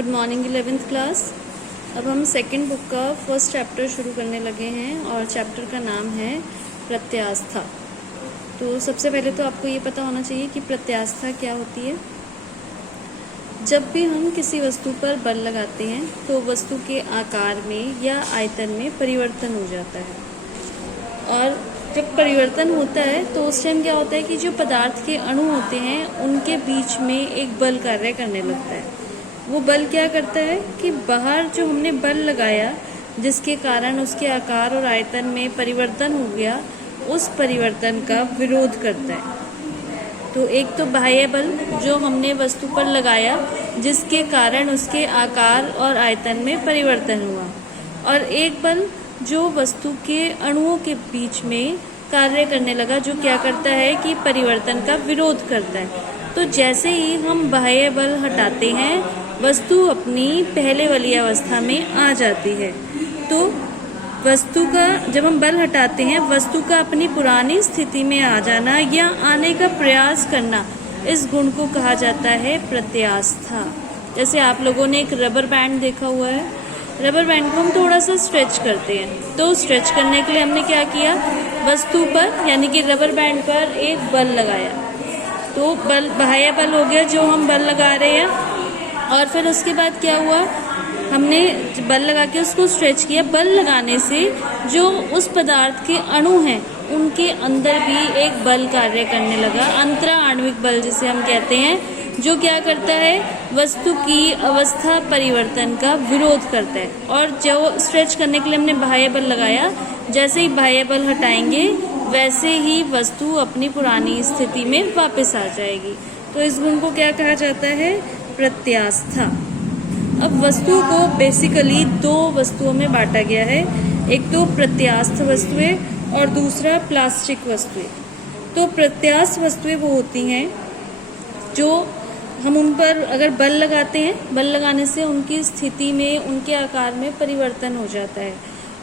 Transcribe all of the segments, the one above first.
Good morning 11th class. अब हम second book का फर्स्ट चैप्टर शुरू करने लगे हैं और चैप्टर का नाम है प्रत्यास्था। तो सबसे पहले तो आपको ये पता होना चाहिए कि प्रत्यास्था क्या होती है। जब भी हम किसी वस्तु पर बल लगाते हैं तो वस्तु के आकार में या आयतन में परिवर्तन हो जाता है, और जब परिवर्तन होता है तो उस टाइम क्या होता है कि जो पदार्थ के अणु होते हैं उनके बीच में एक बल कार्य करने लगता है। वो बल क्या करता है कि बाहर जो हमने बल लगाया जिसके कारण उसके आकार और आयतन में परिवर्तन हो गया, उस परिवर्तन का विरोध करता है। तो एक तो बाह्य बल जो हमने वस्तु पर लगाया जिसके कारण उसके आकार और आयतन में परिवर्तन हुआ, और एक बल जो वस्तु के अणुओं के बीच में कार्य करने लगा, जो क्या करता है कि परिवर्तन का विरोध करता है। तो जैसे ही हम बाह्य बल हटाते हैं वस्तु अपनी पहले वाली अवस्था में आ जाती है। तो वस्तु का जब हम बल हटाते हैं, वस्तु का अपनी पुरानी स्थिति में आ जाना या आने का प्रयास करना, इस गुण को कहा जाता है प्रत्यास्था। जैसे आप लोगों ने एक रबर बैंड देखा हुआ है, रबर बैंड को हम थोड़ा सा स्ट्रेच करते हैं, तो स्ट्रेच करने के लिए हमने क्या किया, वस्तु पर यानी कि रबर बैंड पर एक बल लगाया। तो बल बाह्य बल हो गया जो हम बल लगा रहे हैं, और फिर उसके बाद क्या हुआ, हमने बल लगा के उसको स्ट्रेच किया। बल लगाने से जो उस पदार्थ के अणु हैं उनके अंदर भी एक बल कार्य करने लगा, अंतरा आणविक बल जिसे हम कहते हैं, जो क्या करता है, वस्तु की अवस्था परिवर्तन का विरोध करता है। और जो स्ट्रेच करने के लिए हमने बाह्य बल लगाया, जैसे ही बाह्य बल हटाएंगे वैसे ही वस्तु अपनी पुरानी स्थिति में वापस आ जाएगी। तो इस गुण को क्या कहा जाता है, प्रत्यास्था। अब वस्तु को बेसिकली दो वस्तुओं में बांटा गया है, एक तो प्रत्यास्थ वस्तुएं और दूसरा प्लास्टिक वस्तुएं। तो प्रत्यास्थ वस्तुएं वो होती हैं जो हम उन पर अगर बल लगाते हैं, बल लगाने से उनकी स्थिति में, उनके आकार में परिवर्तन हो जाता है,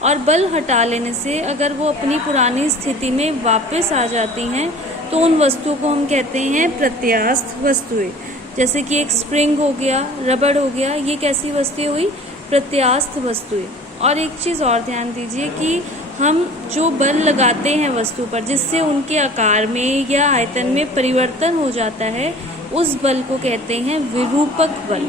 और बल हटा लेने से अगर वो अपनी पुरानी स्थिति में वापस आ जाती हैं तो उन वस्तुओं को हम कहते हैं प्रत्यास्थ वस्तुएं। जैसे कि एक स्प्रिंग हो गया, रबड़ हो गया, ये कैसी वस्तुएं हुई, प्रत्यास्थ वस्तुएं। और एक चीज़ और ध्यान दीजिए कि हम जो बल लगाते हैं वस्तु पर जिससे उनके आकार में या आयतन में परिवर्तन हो जाता है, उस बल को कहते हैं विरूपक बल।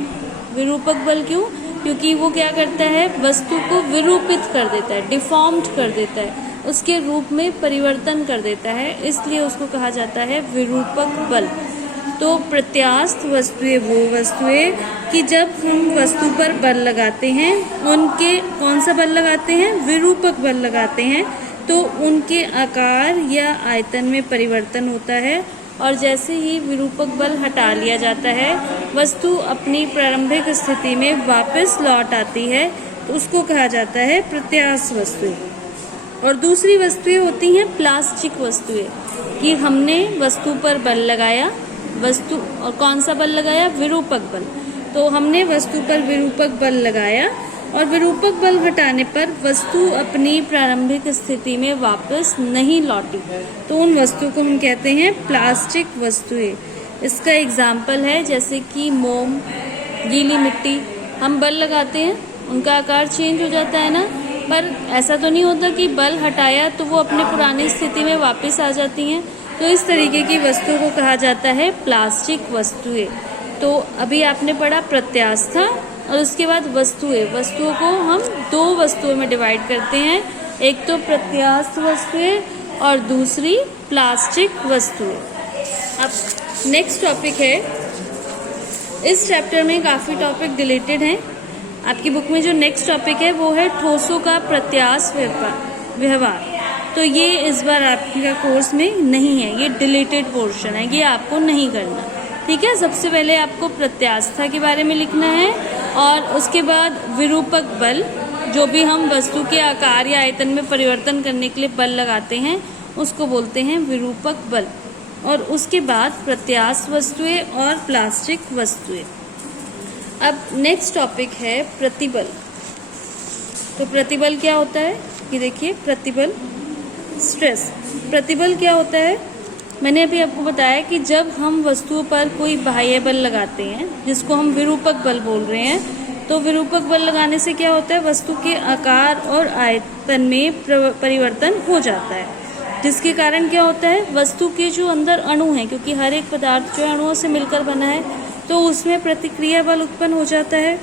विरूपक बल क्यों, क्योंकि वो क्या करता है, वस्तु को विरूपित कर देता है, डिफॉर्म्ड कर देता है, उसके रूप में परिवर्तन कर देता है, इसलिए उसको कहा जाता है विरूपक बल। तो प्रत्यास्थ वस्तुएं वो वस्तुएं कि जब हम वस्तु पर बल लगाते हैं, उनके कौन सा बल लगाते हैं, विरूपक बल लगाते हैं, तो उनके आकार या आयतन में परिवर्तन होता है, और जैसे ही विरूपक बल हटा लिया जाता है वस्तु अपनी प्रारंभिक स्थिति में वापस लौट आती है, तो उसको कहा जाता है प्रत्यास्थ वस्तुएं। और दूसरी वस्तुएं होती हैं प्लास्टिक वस्तुएं, कि हमने वस्तु पर बल लगाया, वस्तु और कौन सा बल लगाया, विरूपक बल। तो हमने वस्तु पर विरूपक बल लगाया और विरूपक बल हटाने पर वस्तु अपनी प्रारंभिक स्थिति में वापस नहीं लौटी, तो उन वस्तु को हम कहते हैं प्लास्टिक वस्तुएं। इसका एग्जाम्पल है जैसे कि मोम, गीली मिट्टी, हम बल लगाते हैं उनका आकार चेंज हो जाता है ना, पर ऐसा तो नहीं होता कि बल हटाया तो वो अपनी पुरानी स्थिति में वापस आ जाती हैं। तो इस तरीके की वस्तु को कहा जाता है प्लास्टिक वस्तुएं। तो अभी आपने पढ़ा प्रत्यास्था, और उसके बाद वस्तुएं। वस्तुओं को हम दो वस्तुओं में डिवाइड करते हैं, एक तो प्रत्यास्थ वस्तुएं और दूसरी प्लास्टिक वस्तुएं। अब नेक्स्ट टॉपिक है, इस चैप्टर में काफ़ी टॉपिक डिलीटेड हैं। आपकी बुक में जो नेक्स्ट टॉपिक है वो है ठोसों का प्रत्यास्थ व्यवहार। तो ये इस बार आपका कोर्स में नहीं है, ये डिलीटेड पोर्शन है, ये आपको नहीं करना, ठीक है। सबसे पहले आपको प्रत्यास्था के बारे में लिखना है, और उसके बाद विरूपक बल, जो भी हम वस्तु के आकार या आयतन में परिवर्तन करने के लिए बल लगाते हैं उसको बोलते हैं विरूपक बल, और उसके बाद प्रत्यास्थ वस्तुएं और प्लास्टिक वस्तुएं। अब नेक्स्ट टॉपिक है प्रतिबल। तो प्रतिबल क्या होता है, कि देखिए प्रतिबल, स्ट्रेस। प्रतिबल क्या होता है, मैंने अभी आपको बताया कि जब हम वस्तुओं पर कोई बाह्य बल लगाते हैं, जिसको हम विरूपक बल बोल रहे हैं, तो विरूपक बल लगाने से क्या होता है, वस्तु के आकार और आयतन में परिवर्तन हो जाता है, जिसके कारण क्या होता है, वस्तु के जो अंदर अणु हैं, क्योंकि हर एक पदार्थ जो अणुओं से मिलकर बना है, तो उसमें प्रतिक्रिया बल उत्पन्न हो जाता है।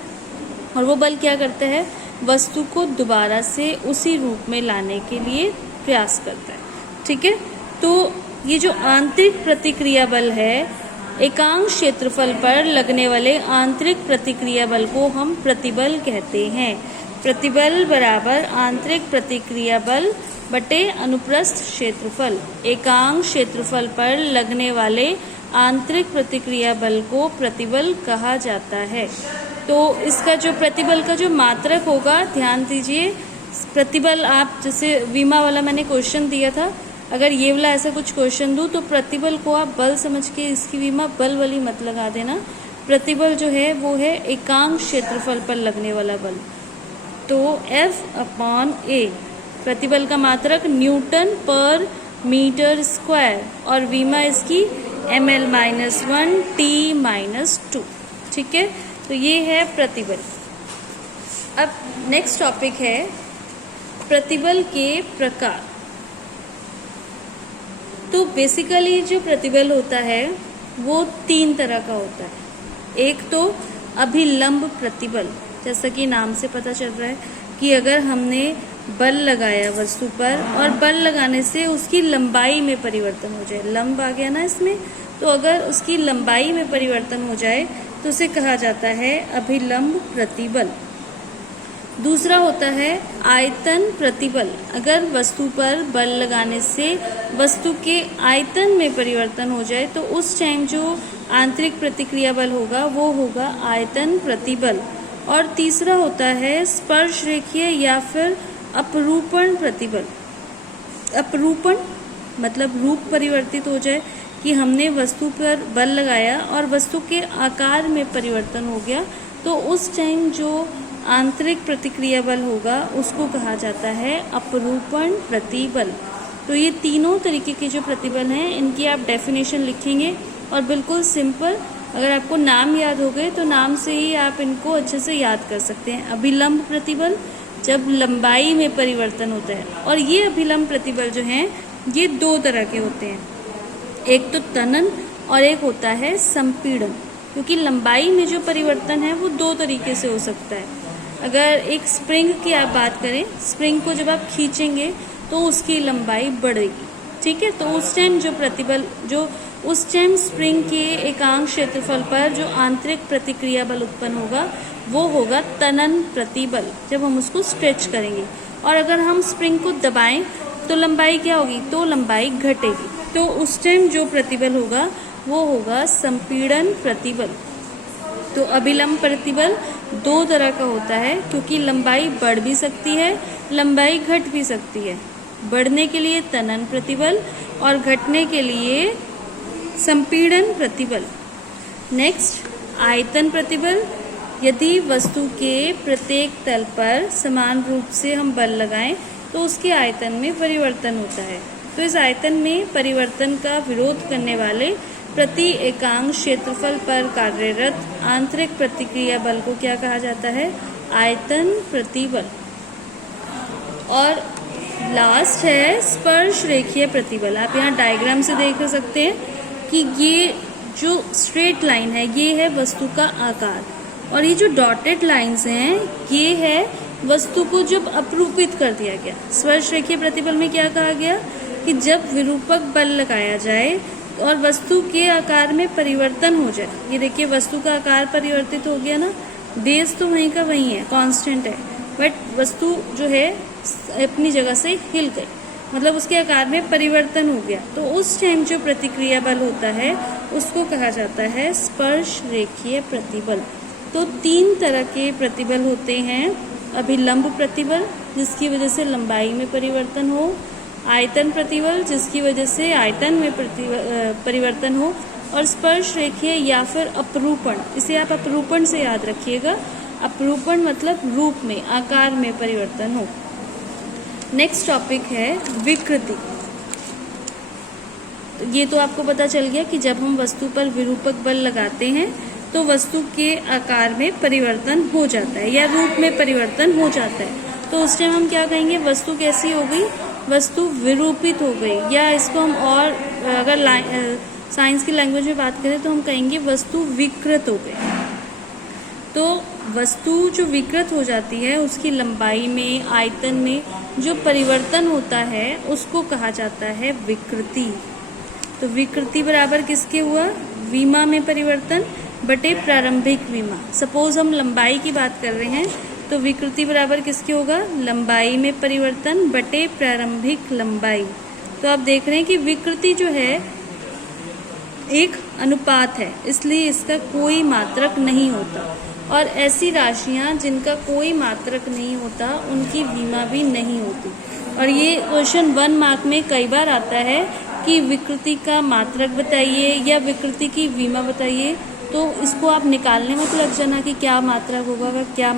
और वो बल क्या करता है, वस्तु को दोबारा से उसी रूप में लाने के लिए प्रयास करता है। ठीक है, तो ये जो आंतरिक प्रतिक्रिया बल है, एकांक क्षेत्रफल पर लगने वाले आंतरिक प्रतिक्रिया बल को हम प्रतिबल कहते हैं। प्रतिबल बराबर आंतरिक प्रतिक्रिया बल बटे अनुप्रस्थ क्षेत्रफल। एकांक क्षेत्रफल पर लगने वाले आंतरिक प्रतिक्रिया बल को प्रतिबल कहा जाता है। तो इसका जो प्रतिबल का जो मात्रक होगा, ध्यान दीजिए, प्रतिबल आप जैसे वीमा वाला मैंने क्वेश्चन दिया था, अगर ये वाला ऐसा कुछ क्वेश्चन दूँ तो प्रतिबल को आप बल समझ के इसकी वीमा बल वाली मत लगा देना। प्रतिबल जो है वो है एकांक क्षेत्रफल पर लगने वाला बल। तो F/A प्रतिबल का मात्रक न्यूटन पर मीटर स्क्वायर और वीमा इसकी ml-1 T-2। ठीक है, तो ये है प्रतिबल। अब नेक्स्ट टॉपिक है प्रतिबल के प्रकार। तो बेसिकली जो प्रतिबल होता है वो 3 तरह का होता है। एक तो अभिलंब प्रतिबल, जैसा कि नाम से पता चल रहा है कि अगर हमने बल लगाया वस्तु पर और बल लगाने से उसकी लंबाई में परिवर्तन हो जाए, लंब आ गया ना इसमें, तो अगर उसकी लंबाई में परिवर्तन हो जाए तो उसे कहा जाता है अभिलंब प्रतिबल। दूसरा होता है आयतन प्रतिबल। अगर वस्तु पर बल लगाने से वस्तु के आयतन में परिवर्तन हो जाए तो उस टाइम जो आंतरिक प्रतिक्रिया बल होगा वो होगा आयतन प्रतिबल। और तीसरा होता है स्पर्श रेखीय या फिर अपरूपण प्रतिबल। अपरूपण मतलब रूप परिवर्तित हो जाए, कि हमने वस्तु पर बल लगाया और वस्तु के आकार में परिवर्तन हो गया, तो उस टाइम जो आंतरिक प्रतिक्रिया बल होगा उसको कहा जाता है अपरूपण प्रतिबल। तो ये तीनों तरीके के जो प्रतिबल हैं इनकी आप डेफिनेशन लिखेंगे और बिल्कुल सिंपल, अगर आपको नाम याद हो गए तो नाम से ही आप इनको अच्छे से याद कर सकते हैं। अभिलंब प्रतिबल जब लंबाई में परिवर्तन होता है, और ये अभिलंब प्रतिबल जो हैं ये 2 तरह के होते हैं, एक तो तनन और एक होता है संपीड़न। क्योंकि लंबाई में जो परिवर्तन है वो 2 तरीके से हो सकता है। अगर एक स्प्रिंग की आप बात करें, स्प्रिंग को जब आप खींचेंगे तो उसकी लंबाई बढ़ेगी। ठीक है, तो उस टाइम जो प्रतिबल, जो उस टाइम स्प्रिंग के एकांक क्षेत्रफल पर जो आंतरिक प्रतिक्रिया बल उत्पन्न होगा वो होगा तनन प्रतिबल, जब हम उसको स्ट्रेच करेंगे। और अगर हम स्प्रिंग को दबाएं तो लंबाई क्या होगी, तो लंबाई घटेगी, तो उस टाइम जो प्रतिबल होगा वो होगा संपीड़न प्रतिबल। तो अभिलंब प्रतिबल 2 तरह का होता है, क्योंकि लंबाई बढ़ भी सकती है, लंबाई घट भी सकती है। बढ़ने के लिए तनन प्रतिबल और घटने के लिए संपीड़न प्रतिबल। नेक्स्ट आयतन प्रतिबल। यदि वस्तु के प्रत्येक तल पर समान रूप से हम बल लगाएं तो उसके आयतन में परिवर्तन होता है। तो इस आयतन में परिवर्तन का विरोध करने वाले प्रति एकांक क्षेत्रफल पर कार्यरत आंतरिक प्रतिक्रिया बल को क्या कहा जाता है, आयतन प्रतिबल। और लास्ट है स्पर्श रेखीय प्रतिबल। आप यहाँ डायग्राम से देख सकते हैं कि ये जो स्ट्रेट लाइन है ये है वस्तु का आकार, और ये जो डॉटेड लाइंस हैं ये है वस्तु को जब अपरूपित कर दिया गया। स्पर्श रेखीय प्रतिबल में क्या कहा गया कि जब विरूपक बल लगाया जाए और वस्तु के आकार में परिवर्तन हो जाए। ये देखिए वस्तु का आकार परिवर्तित हो गया ना, बेस तो वहीं का वहीं है, कांस्टेंट है, बट वस्तु जो है अपनी जगह से हिल गई, मतलब उसके आकार में परिवर्तन हो गया। तो उस टाइम जो प्रतिक्रिया बल होता है उसको कहा जाता है स्पर्श रेखीय प्रतिबल। तो 3 तरह के प्रतिबल होते हैं। अभिलंब प्रतिबल जिसकी वजह से लंबाई में परिवर्तन हो, आयतन प्रतिबल जिसकी वजह से आयतन में परिवर्तन हो, और स्पर्श रेखीय या फिर अपरूपण। इसे आप अपरूपण से याद रखिएगा। अपरूपण मतलब रूप में, आकार में परिवर्तन हो। नेक्स्ट टॉपिक है विकृति। तो ये तो आपको पता चल गया कि जब हम वस्तु पर विरूपक बल लगाते हैं तो वस्तु के आकार में परिवर्तन हो जाता है या रूप में परिवर्तन हो जाता है। तो उस टाइम हम क्या कहेंगे, वस्तु कैसी हो गई, वस्तु विरूपित हो गई, या इसको हम और अगर साइंस की लैंग्वेज में बात करें तो हम कहेंगे वस्तु विकृत हो गई। तो वस्तु जो विकृत हो जाती है उसकी लंबाई में, आयतन में जो परिवर्तन होता है उसको कहा जाता है विकृति। तो विकृति बराबर किसके हुआ, विमा में परिवर्तन बटे प्रारंभिक विमा। सपोज हम लंबाई की बात कर रहे हैं तो विकृति बराबर किसके होगा, लंबाई में परिवर्तन बटे प्रारंभिक लंबाई। तो आप देख रहे हैं कि विकृति जो है एक अनुपात है, इसलिए इसका कोई मात्रक नहीं होता, और ऐसी राशियां जिनका कोई मात्रक नहीं होता उनकी विमा भी नहीं होती। और ये क्वेश्चन 1 मार्क में कई बार आता है कि विकृति का मात्रक बताइए या विकृति की विमा बताइए, तो इसको आप निकालने मत लग जाना कि क्या मात्रक होगा व क्या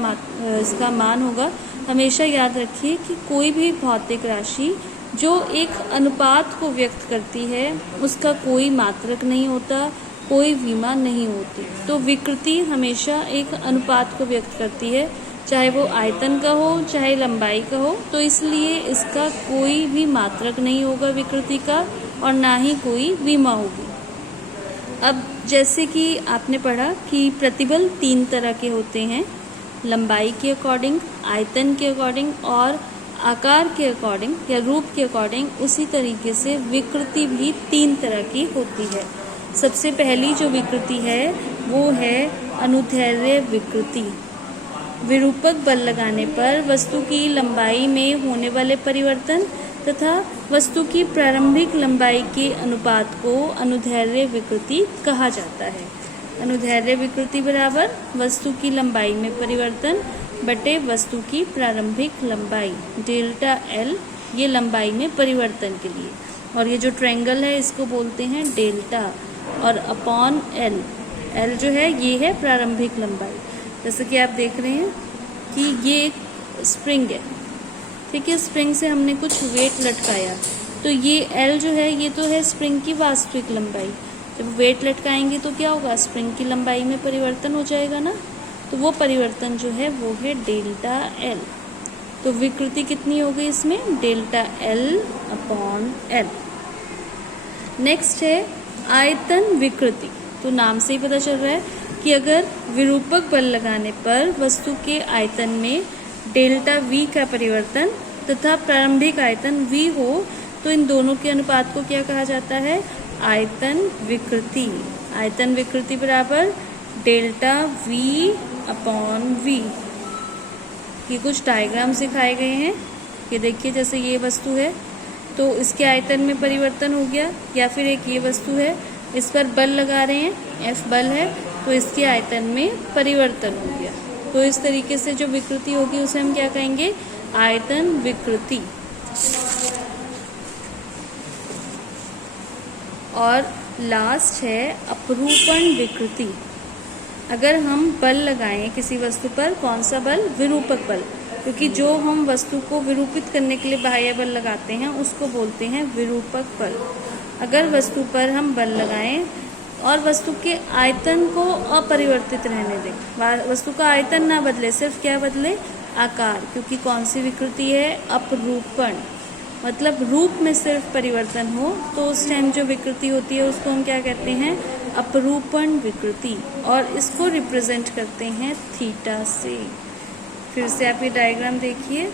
इसका मान होगा। हमेशा याद रखिए कि कोई भी भौतिक राशि जो एक अनुपात को व्यक्त करती है उसका कोई मात्रक नहीं होता, कोई विमा नहीं होती। तो विकृति हमेशा एक अनुपात को व्यक्त करती है, चाहे वो आयतन का हो चाहे लंबाई का हो। तो इसलिए इसका कोई भी मात्रक नहीं होगा विकृति का, और ना ही कोई विमा होगी। अब जैसे कि आपने पढ़ा कि प्रतिबल 3 तरह के होते हैं, लंबाई के अकॉर्डिंग, आयतन के अकॉर्डिंग और आकार के अकॉर्डिंग या रूप के अकॉर्डिंग। उसी तरीके से विकृति भी 3 तरह की होती है। सबसे पहली जो विकृति है वो है अनुदैर्ध्य विकृति। विरूपक बल लगाने पर वस्तु की लंबाई में होने वाले परिवर्तन तथा वस्तु की प्रारंभिक लंबाई के अनुपात को अनुदैर्ध्य विकृति कहा जाता है। अनुदैर्ध्य विकृति बराबर वस्तु की लंबाई में परिवर्तन बटे वस्तु की प्रारंभिक लंबाई, डेल्टा एल, ये लंबाई में परिवर्तन के लिए। और ये जो ट्रायंगल है इसको बोलते हैं डेल्टा, और अपॉन एल, एल जो है ये है प्रारंभिक लंबाई। जैसे कि आप देख रहे हैं कि ये एक स्प्रिंग है, ठीक है, स्प्रिंग से हमने कुछ वेट लटकाया, तो ये एल जो है ये तो है स्प्रिंग की वास्तविक लंबाई। जब वेट लटकाएंगे तो क्या होगा, स्प्रिंग की लंबाई में परिवर्तन हो जाएगा ना, तो वो परिवर्तन जो है वो है डेल्टा एल। तो विकृति कितनी हो गई इसमें, delta L upon L. Next है आयतन विकृति। तो नाम से ही पता चल रहा है कि अगर विरूपक बल लगाने पर वस्तु के आयतन में डेल्टा वी का परिवर्तन तथा प्रारंभिक आयतन वी हो तो इन दोनों के अनुपात को क्या कहा जाता है, आयतन विकृति। आयतन विकृति बराबर डेल्टा वी अपॉन वी। ये कुछ डायग्राम दिखाए गए हैं, ये देखिए, जैसे ये वस्तु है तो इसके आयतन में परिवर्तन हो गया, या फिर एक ये वस्तु है इस पर बल लगा रहे हैं, F बल है, तो इसके आयतन में परिवर्तन हो गया। तो इस तरीके से जो विकृति होगी उसे हम क्या कहेंगे, आयतन विकृति। और लास्ट है अपरूपण विकृति। अगर हम बल लगाएं किसी वस्तु पर, कौन सा बल, विरूपक बल, क्योंकि जो हम वस्तु को विरूपित करने के लिए बाह्य बल लगाते हैं उसको बोलते हैं विरूपक बल। अगर वस्तु पर हम बल लगाएं और वस्तु के आयतन को अपरिवर्तित रहने दें, वस्तु का आयतन ना बदले, सिर्फ क्या बदले, आकार, क्योंकि कौन सी विकृति है, अपरूपण, मतलब रूप में सिर्फ परिवर्तन हो, तो उस टाइम जो विकृति होती है उसको हम क्या कहते हैं, अपरूपण विकृति। और इसको रिप्रेजेंट करते हैं थीटा से। फिर से आप ये डायग्राम देखिए,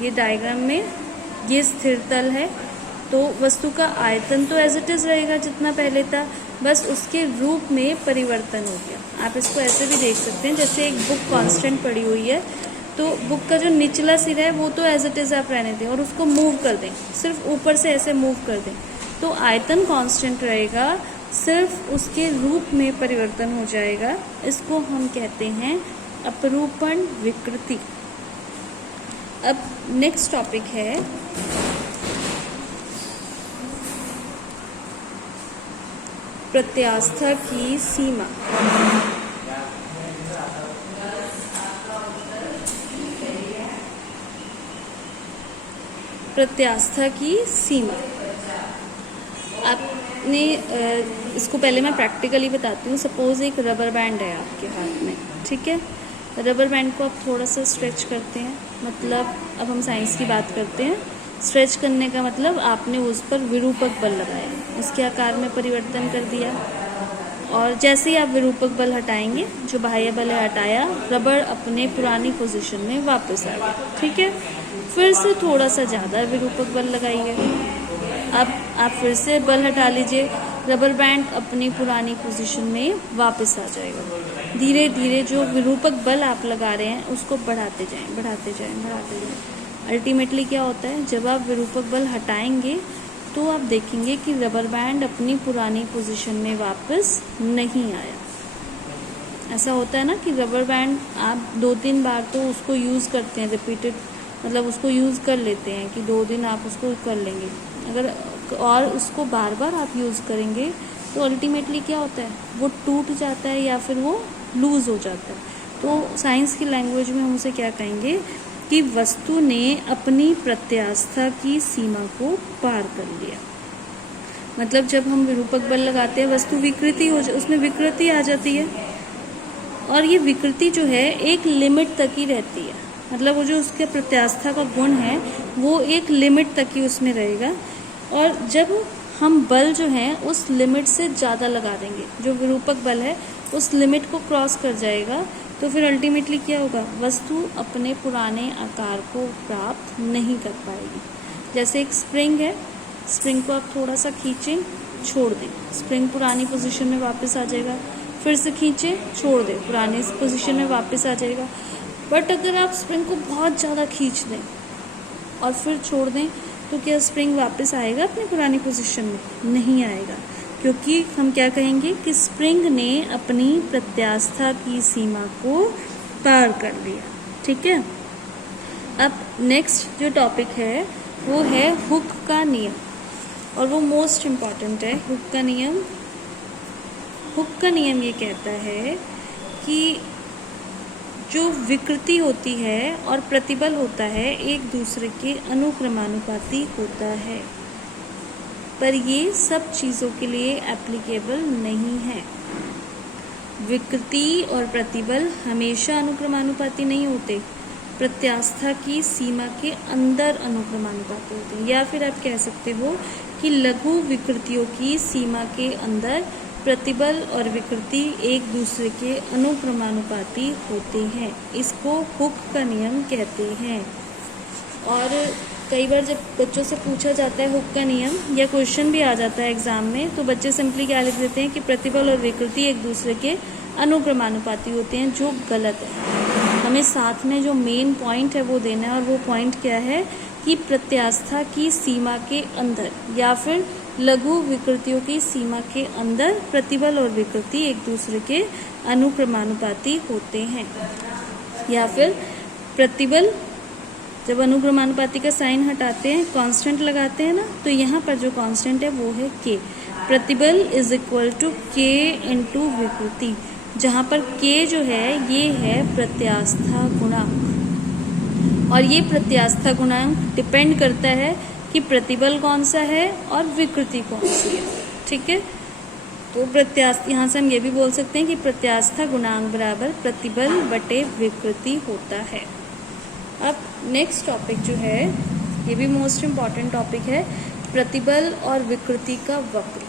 ये डायग्राम में ये स्थिर तल है, तो वस्तु का आयतन तो एज इट इज रहेगा जितना पहले था, बस उसके रूप में परिवर्तन हो गया। आप इसको ऐसे भी देख सकते हैं, जैसे एक बुक कांस्टेंट पड़ी हुई है, तो बुक का जो निचला सिरा है वो तो एज इट इज आप रहने दें और उसको मूव कर दें, सिर्फ ऊपर से ऐसे मूव कर दें, तो आयतन कांस्टेंट रहेगा, सिर्फ उसके रूप में परिवर्तन हो जाएगा। इसको हम कहते हैं अपरूपण विकृति। अब नेक्स्ट टॉपिक है प्रत्यास्था की सीमा। प्रत्यास्था की सीमा। आपने इसको पहले मैं प्रैक्टिकली बताती हूँ। सपोज़ एक रबर बैंड है आपके हाथ में, ठीक है। रबर बैंड को आप थोड़ा सा स्ट्रेच करते हैं, मतलब अब हम साइंस की बात करते हैं। स्ट्रेच करने का मतलब आपने उस पर विरूपक बल लगाया, उसके आकार में परिवर्तन कर दिया, और जैसे ही आप विरूपक बल हटाएंगे, जो बाह्य बल है हटाया, रबर अपने पुरानी पोजीशन में वापस आ गया, ठीक है। फिर से थोड़ा सा ज़्यादा विरूपक बल लगाइए, अब आप फिर से बल हटा लीजिए, रबर बैंड अपनी पुरानी पोजीशन में वापस आ जाएगा। धीरे धीरे जो विरूपक बल आप लगा रहे हैं उसको बढ़ाते जाएं, बढ़ाते जाएं, बढ़ाते जाएं। अल्टीमेटली क्या होता है, जब आप विरूपक बल हटाएंगे तो आप देखेंगे कि रबर बैंड अपनी पुरानी पोजीशन में वापस नहीं आया। ऐसा होता है ना कि रबर बैंड आप 2-3 बार तो उसको यूज़ करते हैं, रिपीटेड, मतलब उसको यूज़ कर लेते हैं कि 2 दिन आप उसको कर लेंगे, अगर और उसको बार बार आप यूज़ करेंगे तो अल्टीमेटली क्या होता है, वो टूट जाता है या फिर वो लूज़ हो जाता है। तो साइंस की लैंग्वेज में हम उसे क्या कहेंगे कि वस्तु ने अपनी प्रत्यास्था की सीमा को पार कर लिया। मतलब जब हम विरूपक बल लगाते हैं, वस्तु विकृति हो उसमें विकृति आ जाती है, और ये विकृति जो है एक लिमिट तक ही रहती है। मतलब वो जो उसके प्रत्यास्था का गुण है वो एक लिमिट तक ही उसमें रहेगा, और जब हम बल जो है उस लिमिट से ज़्यादा लगा देंगे, जो विरूपक बल है उस लिमिट को क्रॉस कर जाएगा, तो फिर अल्टीमेटली क्या होगा, वस्तु अपने पुराने आकार को प्राप्त नहीं कर पाएगी। जैसे एक स्प्रिंग है, स्प्रिंग को आप थोड़ा सा खींचें, छोड़ दें, स्प्रिंग पुरानी पोजीशन में वापस आ जाएगा, फिर से खींचें, छोड़ दें, पुरानी पोजीशन में वापस आ जाएगा। बट अगर आप स्प्रिंग को बहुत ज़्यादा खींच दें और फिर छोड़ दें, तो क्या स्प्रिंग वापस आएगा अपनी पुरानी पोजीशन में? नहीं आएगा, क्योंकि हम क्या कहेंगे कि स्प्रिंग ने अपनी प्रत्यास्था की सीमा को पार कर लिया, ठीक है। अब नेक्स्ट जो टॉपिक है वो है हुक का नियम, और वो मोस्ट इम्पॉर्टेंट है। हुक का नियम, हुक का नियम ये कहता है कि जो विकृति होती है और प्रतिबल होता है एक दूसरे के अनुक्रमानुपाती होता है, पर ये सब चीज़ों के लिए एप्लीकेबल नहीं है। विकृति और प्रतिबल हमेशा अनुक्रमानुपाती नहीं होते, प्रत्यास्था की सीमा के अंदर अनुक्रमानुपाती होते हैं, या फिर आप कह सकते हो कि लघु विकृतियों की सीमा के अंदर प्रतिबल और विकृति एक दूसरे के अनुक्रमानुपाती होते हैं। इसको हुक का नियम कहते हैं। और कई बार जब बच्चों से पूछा जाता है हुक का नियम, या क्वेश्चन भी आ जाता है एग्जाम में, तो बच्चे सिंपली क्या लिख देते हैं कि प्रतिबल और विकृति एक दूसरे के अनुक्रमानुपाती होते हैं, जो गलत है। हमें साथ में जो मेन पॉइंट है वो देना है, और वो पॉइंट क्या है कि प्रत्यास्था की सीमा के अंदर या फिर लघु विकृतियों की सीमा के अंदर प्रतिबल और विकृति एक दूसरे के अनुक्रमानुपाती होते हैं। या फिर प्रतिबल, जब अनुक्रमानुपाती का साइन हटाते हैं, कांस्टेंट लगाते हैं ना, तो यहाँ पर जो कांस्टेंट है वो है के। प्रतिबल इज इक्वल टू के इंटू विकृति, जहाँ पर के जो है ये है प्रत्यास्था गुणांक, और ये प्रत्यास्था गुणांक डिपेंड करता है कि प्रतिबल कौन सा है और विकृति कौन सी है, ठीक है। तो प्रत्यास्था, यहाँ से हम ये भी बोल सकते हैं कि प्रत्यास्था गुणांक बराबर प्रतिबल बटे विकृति होता है। अब नेक्स्ट टॉपिक जो है ये भी मोस्ट इम्पॉर्टेंट टॉपिक है, प्रतिबल और विकृति का वक्र।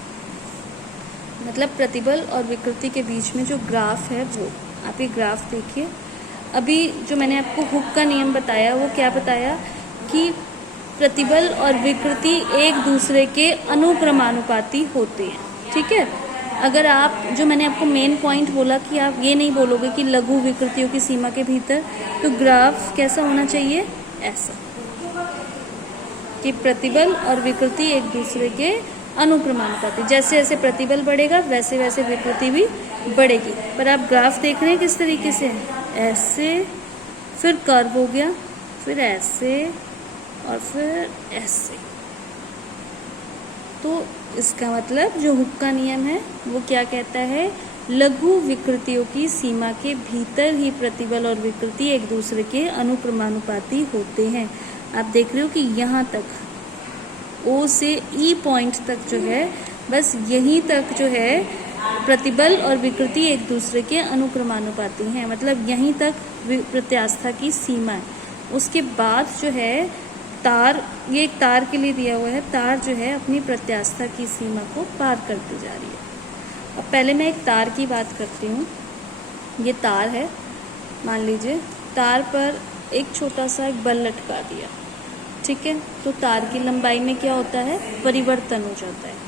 मतलब प्रतिबल और विकृति के बीच में जो ग्राफ है वो, आप ये ग्राफ देखिए। अभी जो मैंने आपको हुक का नियम बताया वो क्या बताया कि प्रतिबल और विकृति एक दूसरे के अनुक्रमानुपाती होते हैं, ठीक है। अगर आप, जो मैंने आपको मेन पॉइंट बोला कि आप ये नहीं बोलोगे कि लघु विकृतियों की सीमा के भीतर, तो ग्राफ कैसा होना चाहिए, ऐसा, कि प्रतिबल और विकृति एक दूसरे के अनुक्रमानुपाती। जैसे जैसे प्रतिबल बढ़ेगा वैसे वैसे विकृति भी बढ़ेगी। पर आप ग्राफ देख रहे हैं किस तरीके से, ऐसे, फिर कर्व हो गया, फिर ऐसे, और फिर ऐसे। तो इसका मतलब जो हुक का नियम है वो क्या कहता है, लघु विकृतियों की सीमा के भीतर ही प्रतिबल और विकृति एक दूसरे के अनुक्रमानुपाती होते हैं। आप देख रहे हो कि यहाँ तक O से E पॉइंट तक जो है बस यहीं तक जो है प्रतिबल और विकृति एक दूसरे के अनुक्रमानुपाती हैं, मतलब यहीं तक प्रत्यास्था की सीमा है। उसके बाद जो है तार, ये एक तार के लिए दिया हुआ है, तार जो है अपनी प्रत्यास्था की सीमा को पार करती जा रही है। अब पहले मैं एक तार की बात करती हूँ। ये तार है, मान लीजिए तार पर एक छोटा सा एक बल लटका दिया, ठीक है, तो तार की लंबाई में क्या होता है, परिवर्तन हो जाता है।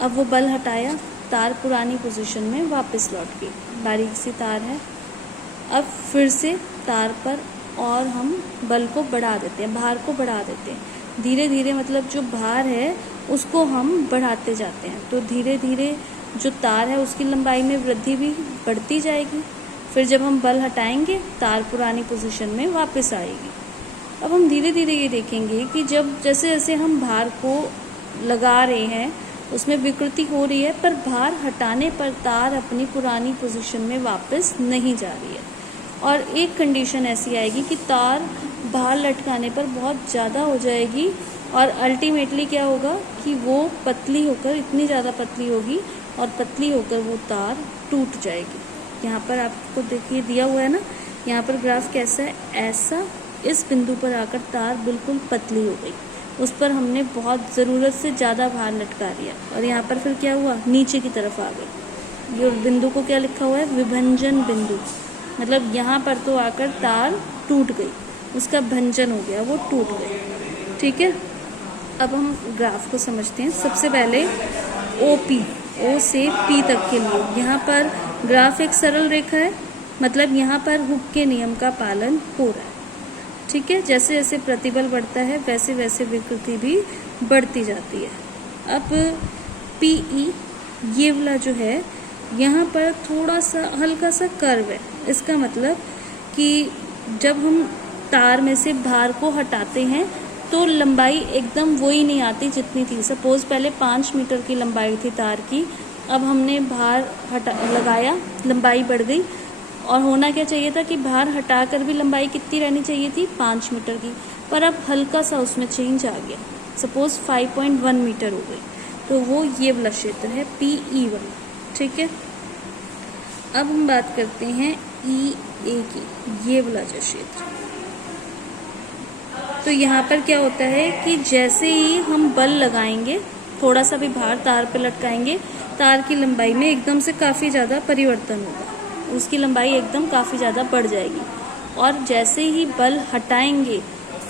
अब वो बल हटाया, तार पुरानी पोजीशन में वापस लौट गई, बारीक सी तार है। अब फिर से तार पर और हम बल को बढ़ा देते हैं, भार को बढ़ा देते हैं, धीरे धीरे, मतलब जो भार है उसको हम बढ़ाते जाते हैं, तो धीरे धीरे जो तार है उसकी लंबाई में वृद्धि भी बढ़ती जाएगी। फिर जब हम बल हटाएंगे तार पुरानी पोजीशन में वापस आएगी। अब हम धीरे धीरे ये देखेंगे कि जब जैसे जैसे हम भार को लगा रहे हैं उसमें विकृति हो रही है, पर भार हटाने पर तार अपनी पुरानी पोजीशन में वापस नहीं जा रही है। और एक कंडीशन ऐसी आएगी कि तार भार लटकाने पर बहुत ज़्यादा हो जाएगी और अल्टीमेटली क्या होगा कि वो पतली होकर, इतनी ज़्यादा पतली होगी और पतली होकर वो तार टूट जाएगी। यहाँ पर आपको देखिए दिया हुआ है ना, यहाँ पर ग्राफ कैसा है, ऐसा इस बिंदु पर आकर तार बिल्कुल पतली हो गई, उस पर हमने बहुत ज़रूरत से ज़्यादा भार लटका दिया और यहाँ पर फिर क्या हुआ, नीचे की तरफ आ गई। ये बिंदु को क्या लिखा हुआ है, विभंजन बिंदु, मतलब यहाँ पर तो आकर तार टूट गई, उसका भंजन हो गया, वो टूट गई, ठीक है। अब हम ग्राफ को समझते हैं। सबसे पहले OP, O से P तक के लिए यहाँ पर ग्राफ एक सरल रेखा है, मतलब यहाँ पर हुक के नियम का पालन हो रहा है, ठीक है। जैसे जैसे प्रतिबल बढ़ता है वैसे वैसे विकृति भी बढ़ती जाती है। अब PE ये वाला जो है, यहाँ पर थोड़ा सा हल्का सा कर्व है, इसका मतलब कि जब हम तार में से भार को हटाते हैं तो लंबाई एकदम वही नहीं आती जितनी थी। सपोज पहले 5 मीटर की लंबाई थी तार की, अब हमने भार लगाया, लंबाई बढ़ गई, और होना क्या चाहिए था कि भार हटाकर भी लंबाई कितनी रहनी चाहिए थी, 5 मीटर की, पर अब हल्का सा उसमें चेंज आ गया, सपोज 5.1 मीटर हो गई, तो वो ये वाला क्षेत्र है PE वाला, ठीक है। अब हम बात करते हैं EA की, ये वाला जो क्षेत्र, तो यहाँ पर क्या होता है कि जैसे ही हम बल लगाएंगे, थोड़ा सा भी भार तार पे लटकाएंगे, तार की लंबाई में एकदम से काफ़ी ज़्यादा परिवर्तन होगा, उसकी लंबाई एकदम काफ़ी ज़्यादा बढ़ जाएगी। और जैसे ही बल हटाएंगे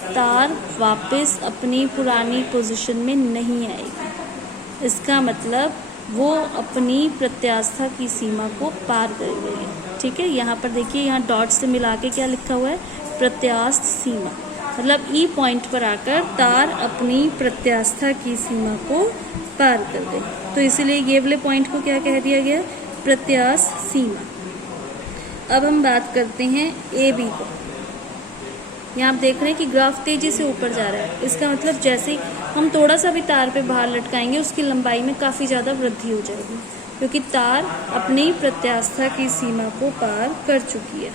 तार वापस अपनी पुरानी पोजीशन में नहीं आएगी, इसका मतलब वो अपनी प्रत्यास्था की सीमा को पार कर गई है, ठीक है। यहाँ पर देखिए, यहाँ डॉट से मिला के क्या लिखा हुआ है, प्रत्यास्थ सीमा, मतलब E पॉइंट पर आकर तार अपनी प्रत्यास्था की सीमा को पार कर गई, तो इसीलिए ये वाले पॉइंट को क्या कह दिया गया, प्रत्यास्थ सीमा। अब हम बात करते हैं AB को। यहाँ आप देख रहे हैं कि ग्राफ तेजी से ऊपर जा रहा है, इसका मतलब जैसे ही हम थोड़ा सा भी तार पे भार लटकाएंगे उसकी लंबाई में काफ़ी ज़्यादा वृद्धि हो जाएगी, क्योंकि तार अपनी प्रत्यास्था की सीमा को पार कर चुकी है।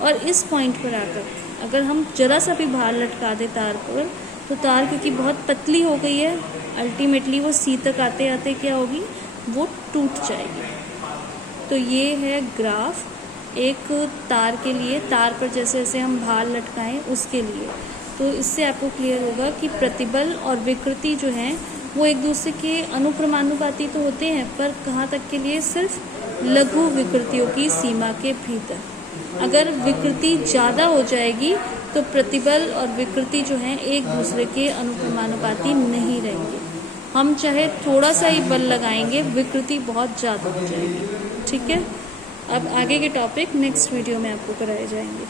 और इस पॉइंट पर आकर अगर हम जरा सा भी भार लटका दें तार पर, तो तार क्योंकि बहुत पतली हो गई है, अल्टीमेटली वो C तक आते आते क्या होगी, वो टूट जाएगी। तो ये है ग्राफ एक तार के लिए, तार पर जैसे जैसे हम भार लटकाएं उसके लिए। तो इससे आपको क्लियर होगा कि प्रतिबल और विकृति जो हैं वो एक दूसरे के अनुक्रमानुपाती तो होते हैं, पर कहाँ तक के लिए, सिर्फ लघु विकृतियों की सीमा के भीतर। अगर विकृति ज़्यादा हो जाएगी तो प्रतिबल और विकृति जो हैं एक दूसरे के अनुक्रमानुपाती नहीं रहेंगे। हम चाहे थोड़ा सा ही बल लगाएंगे, विकृति बहुत ज़्यादा हो जाएगी, ठीक है। अब आगे के टॉपिक नेक्स्ट वीडियो में आपको कराए जाएंगे।